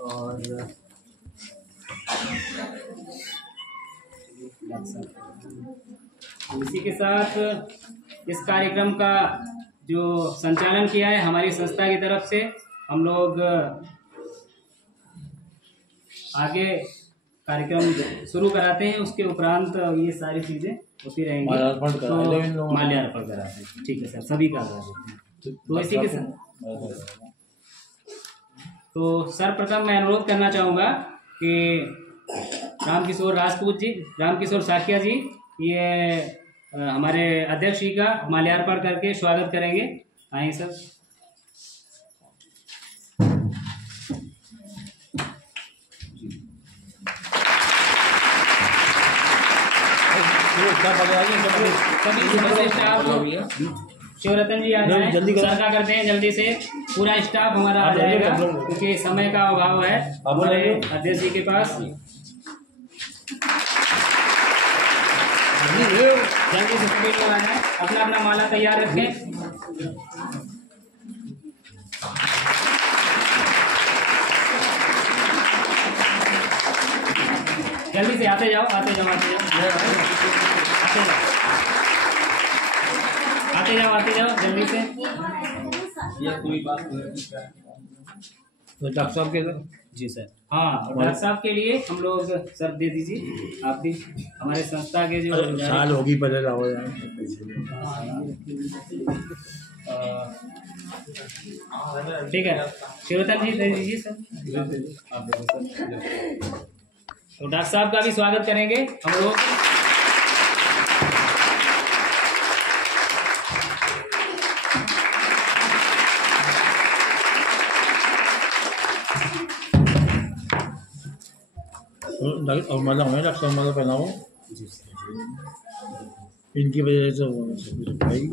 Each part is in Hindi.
और इसी के साथ इस कार्यक्रम का जो संचालन किया है हमारी संस्था की तरफ से, हम लोग आगे कार्यक्रम शुरू कराते हैं, उसके उपरांत ये सारी चीज़ें होती रहेंगी। तो माल्यार्पण कराते हैं, ठीक है सर, सभी का करा देते हैं। तो इसी के साथ तो सर्वप्रथम मैं अनुरोध करना चाहूँगा कि रामकिशोर राजपूत जी, रामकिशोर साकिया जी, ये हमारे अध्यक्ष जी का माल्यार्पण करके स्वागत करेंगे। आइए सर। शिवरतन जी आ जाए, जल्दी सरका करते हैं, जल्दी से पूरा स्टाफ हमारा आ जाएगा क्योंकि समय का अभाव है हमारे अध्यक्ष जी के पास। जल्दी से सभी लोग आ जाए, अपना अपना माला तैयार रखें। जल्दी से आते जाओ, आते जाओ, आते जाओ, आते जाओ, आते जाओ जल्दी से। ये कोई बात नहीं डॉक्टर साहब के सर। जी सर, हाँ, और डॉक्टर साहब के लिए हम लोग सर दे दीजिए, आप भी हमारे संस्था के जो साल होगी पहले लाओ यार। ठीक है, शिवरतन जी दे दीजिए सर, आप दे सर। तो डॉक्टर साहब का भी स्वागत करेंगे हम लोग। और माला हमें डॉक्टर साहब माला पहनाओ, इनकी वजह से भाई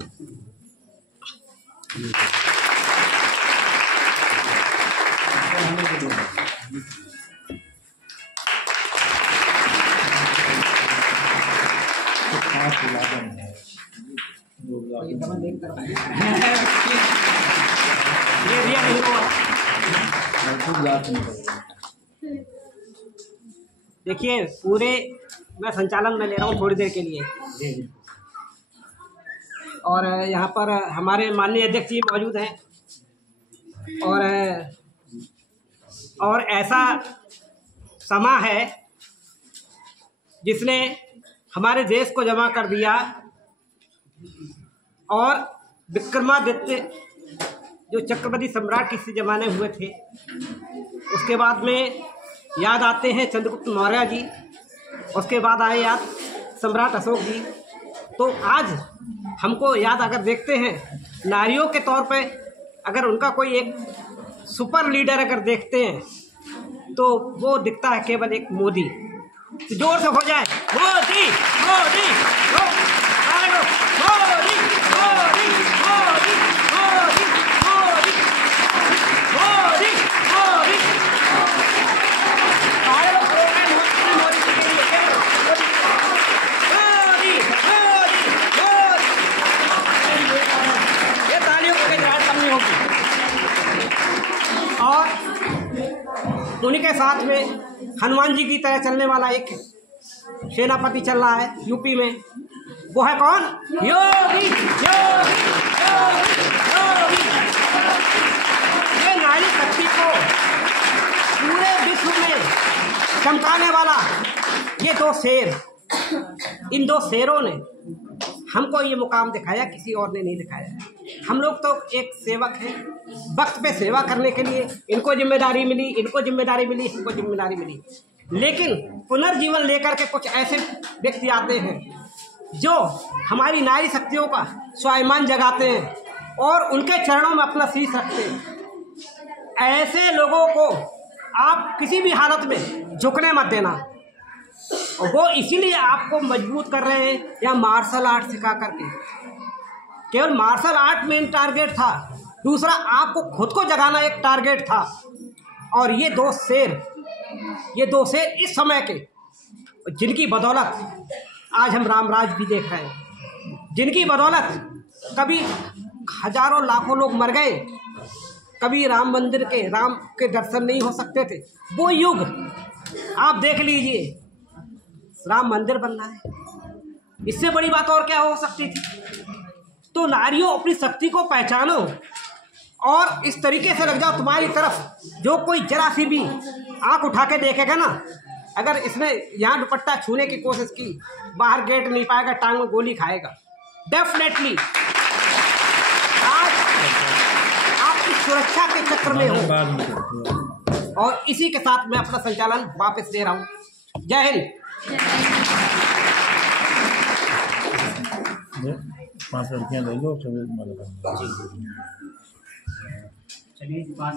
देखिए, पूरे मैं संचालन में ले रहा हूँ थोड़ी देर के लिए, और यहाँ पर हमारे माननीय अध्यक्ष जी मौजूद हैं, और ऐसा समा है जिसने हमारे देश को जमा कर दिया, और विक्रमादित्य जो चक्रवर्ती सम्राट किसी जमाने हुए थे, उसके बाद में याद आते हैं चंद्रगुप्त मौर्य जी, उसके बाद आए याद सम्राट अशोक जी। तो आज हमको याद अगर देखते हैं नारियों के तौर पे, अगर उनका कोई एक सुपर लीडर अगर देखते हैं तो वो दिखता है केवल एक मोदी। तो जोर से हो जाए मोदी मोदी मोदी मोदी मोदी मोदी मोदी मोदी मोदी मोदी। ये तालियों की जवाब कम नहीं होगी। और उन्हीं के साथ में हनुमान जी की तरह चलने वाला एक सेनापति चल रहा है यूपी में, वो है कौन? योगी योगी योगी योगी। ये नारी शक्ति को पूरे विश्व में चमकाने वाला ये दो शेर, इन दो शेरों ने हमको ये मुकाम दिखाया, किसी और ने नहीं दिखाया। हम लोग तो एक सेवक हैं, वक्त पे सेवा करने के लिए इनको जिम्मेदारी मिली, इनको जिम्मेदारी मिली, इनको जिम्मेदारी मिली। लेकिन पुनर्जीवन लेकर के कुछ ऐसे व्यक्ति आते हैं जो हमारी नारी शक्तियों का स्वाभिमान जगाते हैं और उनके चरणों में अपना शीश रखते हैं। ऐसे लोगों को आप किसी भी हालत में झुकने मत देना। और वो इसीलिए आपको मजबूत कर रहे हैं या मार्शल आर्ट सिखा करके। केवल मार्शल आर्ट में टारगेट था, दूसरा आपको खुद को जगाना एक टारगेट था। और ये दो शेर इस समय के, जिनकी बदौलत आज हम रामराज भी देख रहे हैं, जिनकी बदौलत कभी हजारों लाखों लोग मर गए, कभी राम मंदिर के राम के दर्शन नहीं हो सकते थे। वो युग आप देख लीजिए, राम मंदिर बन रहा है, इससे बड़ी बात और क्या हो सकती थी। तो नारियों अपनी शक्ति को पहचानो और इस तरीके से लग जाओ तुम्हारी तरफ। जो कोई जरा सी भी आंख उठा के देखेगा ना, अगर इसने यहाँ दुपट्टा छूने की कोशिश की, बाहर गेट नहीं पाएगा, टांग में गोली खाएगा डेफिनेटली। आज आप इस सुरक्षा के चक्र में हो और इसी के साथ मैं अपना संचालन वापस दे रहा हूँ। जय हिंद। 5 लड़कियां ले लो, चलिए 5